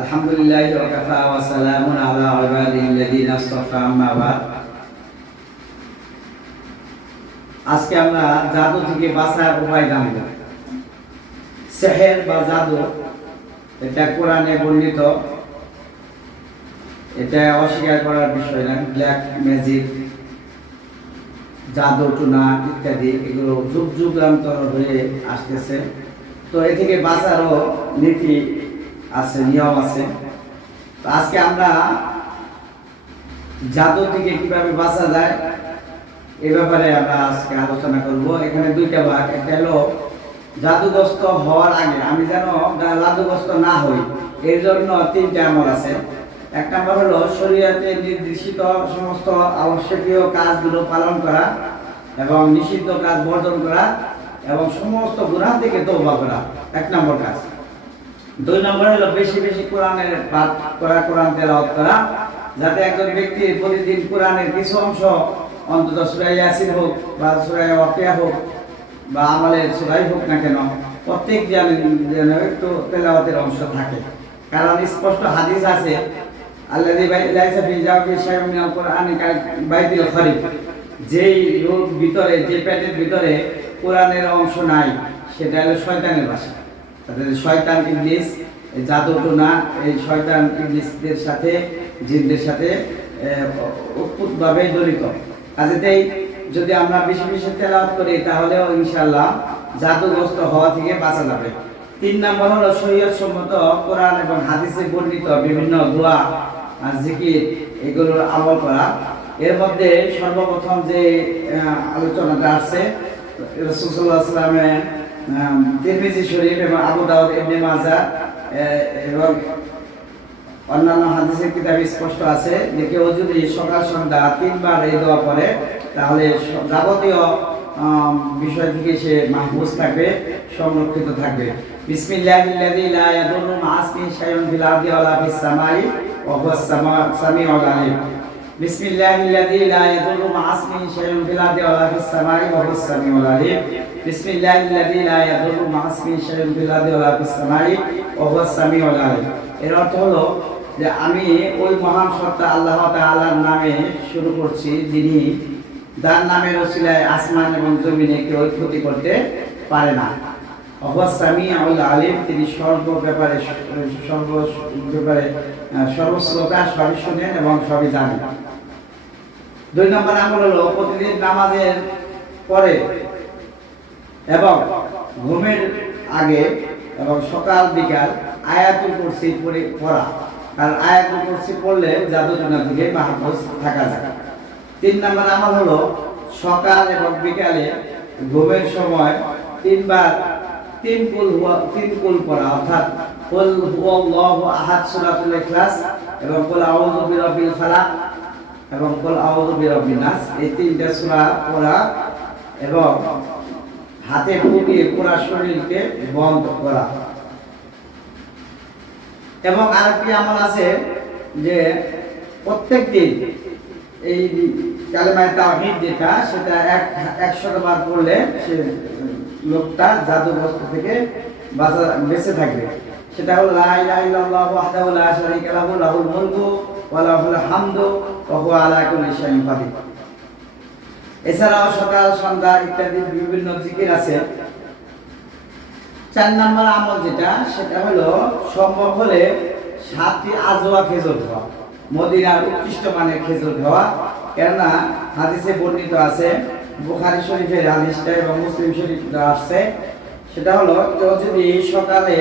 আলহামদুলিল্লাহি ওয়া কাফা ওয়া সালামুন আলা ইবাদিল্লাযিনা ইসতাফা আম্মা বাদ। আজকে আমরা জাদু থেকে বাঁচার উপায় জানব। সিহর বা জাদু এটা কোরআনে বর্ণিত, এটা অস্বীকার করার বিষয় না। ব্ল্যাক ম্যাজিক, জাদু টুনা ইত্যাদি এগুলো যুগ যুগান্তর হয়ে আসতেছে। তো এ থেকে বাঁচারও নীতি আছে, নিয়ম আছে। তো আজকে আমরা জাদু থেকে কিভাবে বাঁচা যায় এ ব্যাপারে আমরা আজকে আলোচনা করব। এখানে দুইটা ভাগ। একটা হলো জাদুগ্রস্ত হওয়ার আগে আমি যেন জাদুগ্রস্ত না হই এর জন্য তিনটা আমল আছে। এক নম্বর হলো শরীয়তে নির্দেশিত সমস্ত আবশ্যকীয় কাজগুলো পালন করা এবং নিষিদ্ধ কাজ বর্জন করা এবং সমস্ত গুনাহ থেকে তওবা করা, এক নম্বর কাজ। দুই নম্বর হলো বেশি বেশি কোরআনের পাঠ করা, কোরআন তেলাওয়াত করা, যাতে একজন ব্যক্তি প্রতিদিন কোরআনের কিছু অংশ অন্তত সূরা ইয়াসিন হোক বা সূরা ওয়াকিয়া হোক বা আমলের সূরাই হোক না কেন, প্রত্যেক যেন একটু তেলাওয়াতের অংশ থাকে। কারণ স্পষ্ট হাদিস আছে, আল্লাযী লাইসা ফি জাওফি শাইউন মিনাল কুরআনি বাইতিল খরিফ, যেই ভিতরে, যে পেটের ভিতরে কোরআনের অংশ নাই সেটা হলো শয়তানের বাসা। শয়তান ইবলিস, জাদু টোনা, এই শয়তান ইবলিসদের সাথে, জিনদের সাথে উৎপুতভাবে জড়িত। কাজেই যদি আমরা বেশি বেশি তেলাওয়াত করি তাহলেও ইনশাআল্লাহ জাদুগ্রস্ত হওয়া থেকে বাঁচা যাবে। তিন নম্বর হলো শরীয়ত সম্মত কোরআন এবং হাদিসে বর্ণিত বিভিন্ন দোয়া আর জিকির এগুলোর আমল করা। এর মধ্যে সর্বপ্রথম যে আলোচনাটা আছে রাসূল সাল্লাল্লাহু আলাইহি ওয়াসাল্লামের তিরমিজি শরীফ এবং আবু দাউদ ইবনে মাজাহ এবং অন্যান্য হাদিসের কিতাবে স্পষ্ট আছে যে কেউ যদি সকাল সন্ধ্যা তিনবার এই দোয়া পড়ে তাহলে যাবতীয় বিষয় থেকে সে মাহফুজ থাকবে, সংরক্ষিত থাকবে। বিসমিল্লাহিল্লাযী লা ইয়াদুররু মা ইসমিহি শাইউন ফিল আরদি ওয়া লা ফিস সামাই ওয়া হুয়াস সামিউল আলীম। বিসমিল্লাহিল্লাযী লা ইয়াদুররু মা ইসমিহি শাইউন ফিল আরদি ওয়া লা ফিস সামাই ওয়া হুয়াস সামিউল আলীম। বিসমিল্লাহিল্লাযী লা ইয়াদুররু মা ইসমিহি শাইউন ফিল আরদি ওয়া লা ফিস সামাই ওয়া হুয়াস সামিউল আলীম। এর অর্থ হলো যে আমি ওই মহান সত্তা আল্লাহ তাআলার নামে শুরু করছি, যিনি যার নামের ওসিলায় আসমান এবং জমিনে কেউ ক্ষতি করতে পারে না। ওয়া সামিউল আলীম, তিনি সর্ব ব্যাপারে সর্বশ্রোতা, সবই শুনেন এবং সবই জানেন। দুই নম্বর আমল হলো প্রতিদিন নামাজের পরে এবং ঘুমের আগে এবং সকাল বিকাল আয়াতুল কুরসি পড়া। আর আয়াতুল কুরসি পড়লে জাদু টোনা থেকে মাহফুজ থাকা যায়। তিন নম্বর আমল হলো সকাল এবং বিকালে ঘুমের সময় তিনবার তিন কুল পড়া, অর্থাৎ কুল হুয়াল্লাহু আহাদ সূরাতুল ইখলাস এবং কুল আউযু বিরাব্বিল ফালাক এবং কুল আউযু বিরাব্বিন নাস, এই তিনটা সূরা পড়া এবং হাতে ফুঁকিয়ে পুরো শরীরকে বন্ধ করা। এবং আরেকটি আমল আছে যে প্রত্যেকদিন এই কালেমায়ে তাওহীদ যেটা, সেটা 100 বার পড়লে সে লোকটা জাদুগ্রস্ত থেকে বেঁচে থাকবে। সেটা হলো লা ইলাহা ইল্লাল্লাহু ওয়াহদাহু লা শারীকা লাহু লাহুল মুলকু ওয়া লাহুল হামদু ওয়া হুয়া আলা কুল্লি শাইইন কাদির। এছাড়াও সকাল সন্ধ্যা ইত্যাদি বিভিন্ন জিকির আছে। 4 নম্বর আমল যেটা, সেটা হলো সম্ভব হলে 7টি আজওয়া খেজুর খাওয়া, মদিনার উৎকৃষ্ট মানের খেজুর খাওয়া। কেননা হাদিসে বর্ণিত আছে, বুখারী শরীফের হাদিসটা এবং মুসলিম শরীফে আছে, সেটা হলো কেউ যদি সকালে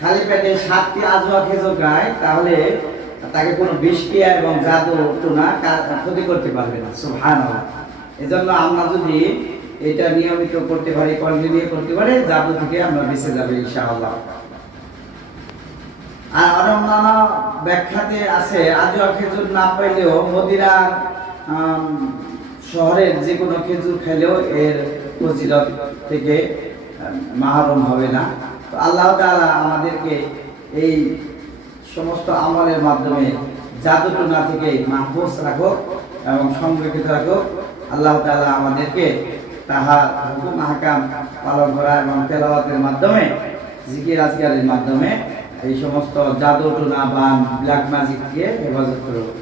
খালি পেটে 7টি আজওয়া খেজুর খায় তাহলে তাকে কোনো বিষক্রিয়া এবং জাদু টোনা ক্ষতি করতে পারবে না। সুবহানাল্লাহ। এজন্য আমরা যদি এটা নিয়মিত করতে পারি, কন্টিনিউ করতে পারি, জাদু থেকে আমরা বেঁচে যাবে ইনশাআল্লাহ। আর অন্যান্য ব্যাখ্যাতে আছে আজওয়া খেজুর না পাইলেও মদিনার শহরের যে কোনো খেজুর খেলেও এর ফজিলত থেকে মাহরুম হবে না। তো আল্লাহ তাআলা আমাদেরকে এই সমস্ত আমলের মাধ্যমে জাদু টোনা থেকে মাহফুজ রাখুক এবং সংরক্ষিত রাখুক। আল্লাহ তাআলা আমাদেরকে তাহার হুকুম আহকাম পালন করা এবং তেলাওয়াতের মাধ্যমে, জিকির আজকারের মাধ্যমে এই সমস্ত জাদু টোনা বা ব্ল্যাক ম্যাজিক দিয়ে হেফাজত করবো।